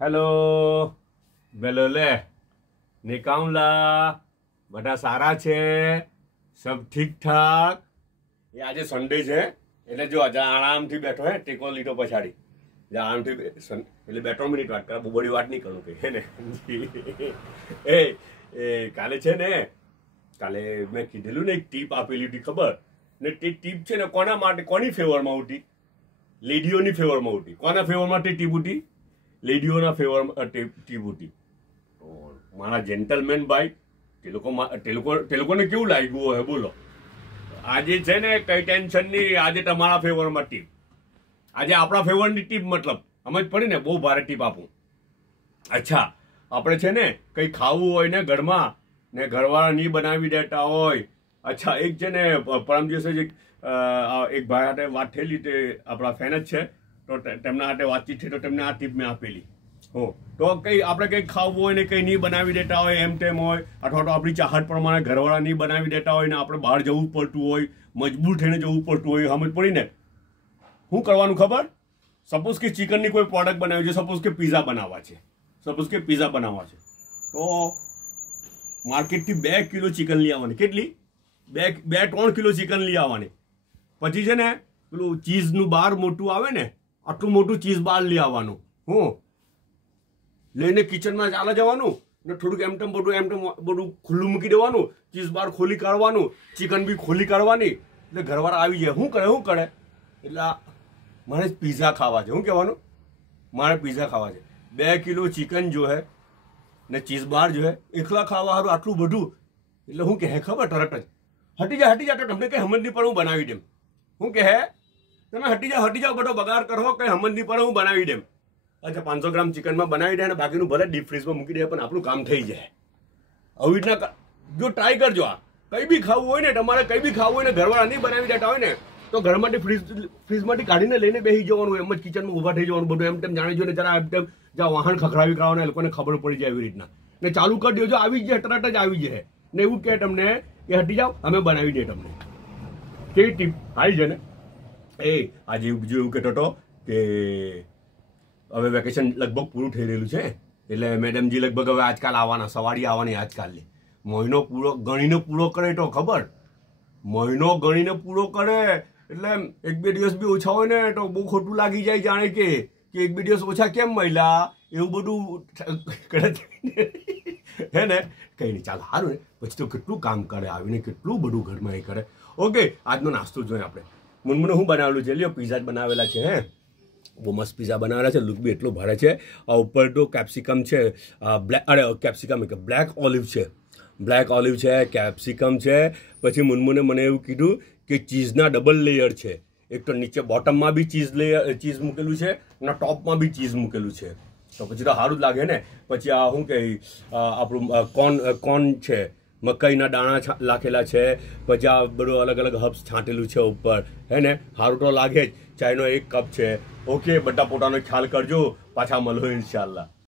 hello bellow લે નિકામલા બધા સારા છે સબ ઠીક ઠાક એ આજે સન્ડે છે એટલે જો આજે આરામથી બેઠો હે ટેકો લીધો પછાડી આરામથી એટલે 2-3 મિનિટ વાત કરા બહુ બધી વાત નહીં કરું કે હે ને એ કાલે છે ને કાલે મેં કીધેલું ને એક ટીપ આપેલી હતી ખબર ને તે ટીપ છે ને કોના માટે કોની ફેવરમાં ઉઠી લેડીઓની ફેવરમાં ઉઠી કોના ફેવરમાં તે ટીપ ઉઠી લેડીઓના ફેવરમાં ટીપ ઉઠી મારા જેન્ટલમેન ભાઈ તે લોકોને કેવું લાગ્યું હોય બોલો આજે છે ને કઈ ટેન્શન નહીં આજે તમારા ફેવરમાં ટીપ આજે આપણા ફેવરની ટીપ મતલબ સમજ પડી ને બહુ ભારે ટીપ આપું અચ્છા આપણે છે ને કંઈ ખાવું હોય ને ઘરમાં ને ઘરવાળા નહીં બનાવી દેતા હોય અચ્છા એક છે ને પરમ દિવસે જ એક ભાઈ હાથે વાત થયેલી તે આપણા ફેન જ છે તો તેમના હાથે વાતચીત થઈ તો તેમને આ ટીપ મેં આપેલી હો તો કંઈ આપણે કંઈક ખાવું હોય ને કંઈ નહીં બનાવી દેતા હોય એમ તેમ હોય અથવા તો આપણી ચાહત પ્રમાણે ઘરવાળા નહીં બનાવી દેતા હોય ને આપણે બહાર જવું પડતું હોય મજબૂર થઈને જવું પડતું હોય સમજ પડી ને શું કરવાનું ખબર સપોઝ કે ચિકનની કોઈ પ્રોડક્ટ બનાવી છે સપોઝ કે પિઝા બનાવવા છે તો માર્કેટથી 2 કિલો ચિકન લઈ આવવાની કેટલી 2-3 કિલો ચિકન લઈ આવવાની પછી છે ને પેલું ચીઝનું બાર મોટું આવે ને આટલું મોટું ચીઝ બાર લઈ આવવાનું લઈને કિચનમાં ચાલે જવાનું ને થોડુંક એમ તેમ બધું ખુલ્લું મૂકી દેવાનું ચીઝ બાર ખોલી કાઢવાનું ચિકન બી ખોલી કાઢવાની એટલે ઘરવાળા આવી જાય શું કરે એટલે મારે પિઝા ખાવા છે શું કહેવાનું મારે પિઝા ખાવા છે 2 કિલો ચિકન જો હે ને ચીઝ બાર જો હે એકલા ખાવા સારું આટલું બધું એટલે હું કહે ખબર તરત જ હટી જા તો તમને કંઈ સમજ નહીં પડે હું બનાવી દેમ શું કહે તમે હટી જાઓ બધો બગાડ કરો કંઈ સમજ નહીં પડે હું બનાવી દેમ અચ્છા 500 ગ્રામ ચિકનમાં બનાવી દે અને બાકીનું ભલે ડીપ ફ્રીઝમાં મૂકી દે પણ આપણું કામ થઈ જાય આવી રીતના જો ટ્રાય કરજો આ કંઈ બી ખાવું હોય ને તમારે કંઈ બી ખાવું હોય ને ઘરવાળા નહીં બનાવી દેતા હોય ને તો ઘરમાંથી ફ્રીઝમાંથી કાઢીને લઈને બેસી જવાનું એમ જ કિચનમાં ઊભા થઈ જવાનું બધું એમ તેમ જાણી જોઈને જરા એમ તેમ જ્યાં વાહન ખખડાવી કરાવવાના એ લોકોને ખબર પડી જાય એવી રીતના ને ચાલુ કરી દેજો આવી જાય તરત જ આવી જાય ને એવું કહે તમને કે હટી જાઓ અમે બનાવી દઈએ તમને કેવી ટીપ આવી છે ને આજે બીજું એવું કહેતો હતો કે હવે વેકેશન લગભગ પૂરું થઈ રહેલું છે એટલે મેડમજી લગભગ હવે આજકાલ આવવાના સવારી આવવાની આજકાલની મહિનો ગણીને પૂરો કરે તો ખબર મહિનો ગણીને પૂરો કરે એટલે 1-2 દિવસ બી ઓછા હોય ને તો બહુ ખોટું લાગી જાય જાણે કે 1-2 દિવસ ઓછા કેમ મહિલા એવું બધું કરે હે ને કંઈ નહીં ચાલ સારું ને પછી તો કેટલું કામ કરે આવીને કેટલું બધું ઘરમાં એ કરે ઓકે આજનો નાસ્તો જોઈએ આપણે મુનમુને શું બનાવેલું છે લ્યો પિઝા જ બનાવેલા છે હે બહુ મસ્ત પિઝા બનાવેલા છે લુક બી એટલું ભારે છે આ ઉપર તો કેપ્સિકમ છે બ્લેક ઓલિવ છે કેપ્સિકમ છે પછી મુનમુને મને એવું કીધું કે ચીઝના ડબલ લેયર છે એક તો નીચે બોટમમાં બી ચીઝ મૂકેલું છે અને ટોપમાં બી ચીઝ મૂકેલું છે તો પછી તો સારું જ લાગે ને પછી આ શું કહે આપણું કોર્ન છે મકાઈના દાણા લાખેલા છે પછી આ બધું અલગ અલગ હબ્સ છાંટેલું છે ઉપર હે ને સારું તો લાગે જ ચાયનો 1 કપ છે ઓકે બધા પોતાનો ખ્યાલ કરજો પાછા મળો ઇન્શાલ્લાહ